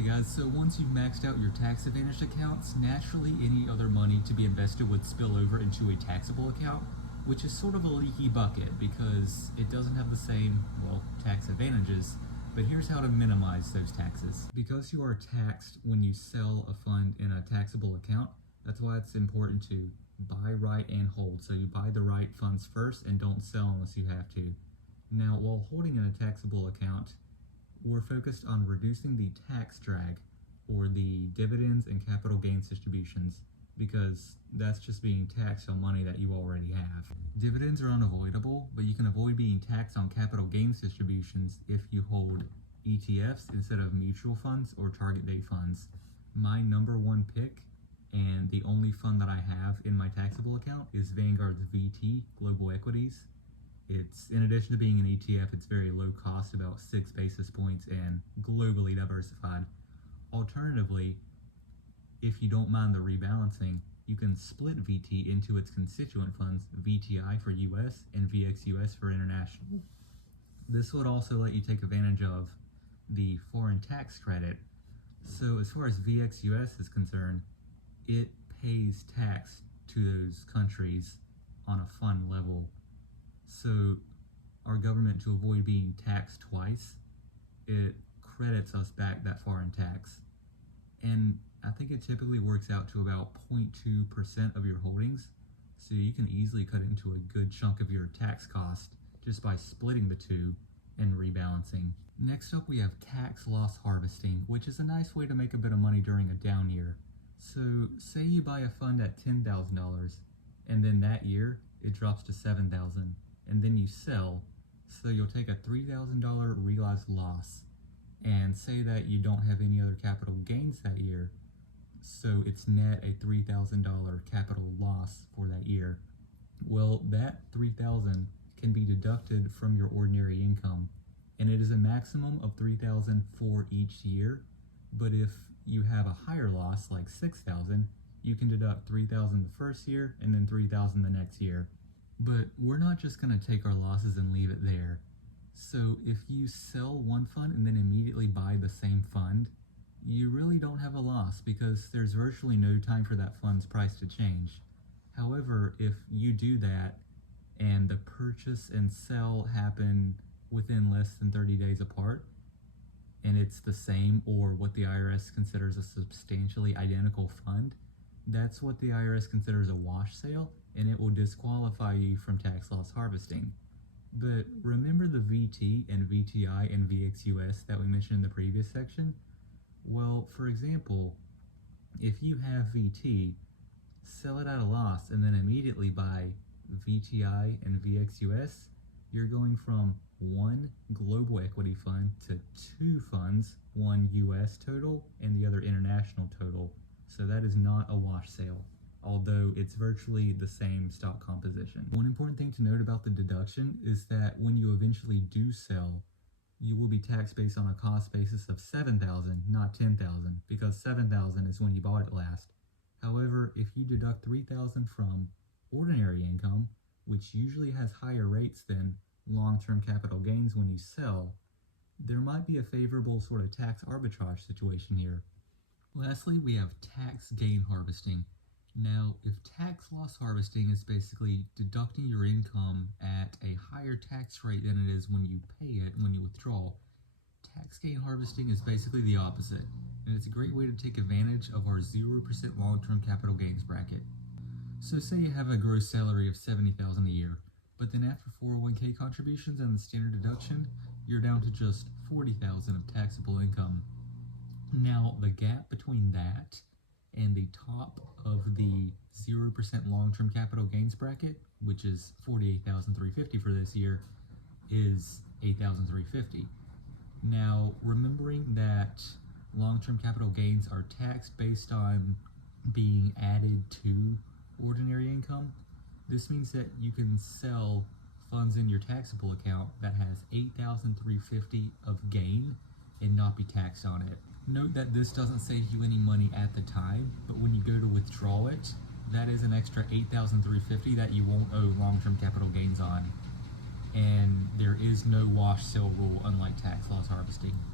Alright guys, so once you've maxed out your tax advantage accounts, naturally any other money to be invested would spill over into a taxable account, which is sort of a leaky bucket because it doesn't have the same, well, tax advantages. But here's how to minimize those taxes. Because you are taxed when you sell a fund in a taxable account, that's why it's important to buy right and hold. So you buy the right funds first and don't sell unless you have to. Now, while holding in a taxable account, we're focused on reducing the tax drag, or the dividends and capital gains distributions, because that's just being taxed on money that you already have. Dividends are unavoidable, but you can avoid being taxed on capital gains distributions if you hold ETFs instead of mutual funds or target date funds. My number one pick, and the only fund that I have in my taxable account, is Vanguard's VT Global Equities. It's, in addition to being an ETF, it's very low cost, about 6 basis points, and globally diversified. Alternatively, if you don't mind the rebalancing, you can split VT into its constituent funds, VTI for US and VXUS for international. This would also let you take advantage of the foreign tax credit. So as far as VXUS is concerned, it pays tax to those countries on a fund level. So our government, to avoid being taxed twice, it credits us back that foreign tax. And I think it typically works out to about 0.2% of your holdings. So you can easily cut into a good chunk of your tax cost just by splitting the two and rebalancing. Next up, we have tax loss harvesting, which is a nice way to make a bit of money during a down year. So say you buy a fund at $10,000 and then that year it drops to $7,000. And then you sell, so you'll take a $3,000 realized loss, and say that you don't have any other capital gains that year, so it's net a $3,000 capital loss for that year. Well, that $3,000 can be deducted from your ordinary income, and it is a maximum of $3,000 for each year. But if you have a higher loss, like $6,000, you can deduct $3,000 the first year and then $3,000 the next year. But we're not just going to take our losses and leave it there. So if you sell one fund and then immediately buy the same fund, you really don't have a loss because there's virtually no time for that fund's price to change. However, if you do that and the purchase and sell happen within less than 30 days apart, and it's the same or what the IRS considers a substantially identical fund, that's what the IRS considers a wash sale, and it will disqualify you from tax loss harvesting. But remember the VT and VTI and VXUS that we mentioned in the previous section? Well, for example, if you have VT, sell it at a loss and then immediately buy VTI and VXUS, you're going from one global equity fund to two funds, one US total and the other international total. So that is not a wash sale, although it's virtually the same stock composition. One important thing to note about the deduction is that when you eventually do sell, you will be taxed based on a cost basis of $7,000, not $10,000, because $7,000 is when you bought it last. However, if you deduct $3,000 from ordinary income, which usually has higher rates than long-term capital gains when you sell, there might be a favorable sort of tax arbitrage situation here. Lastly, we have tax gain harvesting. Now, if tax loss harvesting is basically deducting your income at a higher tax rate than it is when you pay it, when you withdraw, tax gain harvesting is basically the opposite, and it's a great way to take advantage of our 0% long-term capital gains bracket. So say you have a gross salary of $70,000 a year, but then after 401k contributions and the standard deduction, you're down to just $40,000 of taxable income. Now, the gap between that and the top of the 0% long-term capital gains bracket, which is $48,350 for this year, is $8,350. Now, remembering that long-term capital gains are taxed based on being added to ordinary income, this means that you can sell funds in your taxable account that has $8,350 of gain and not be taxed on it. Note that this doesn't save you any money at the time, but when you go to withdraw it, that is an extra $8,350 that you won't owe long-term capital gains on. And there is no wash sale rule unlike tax loss harvesting.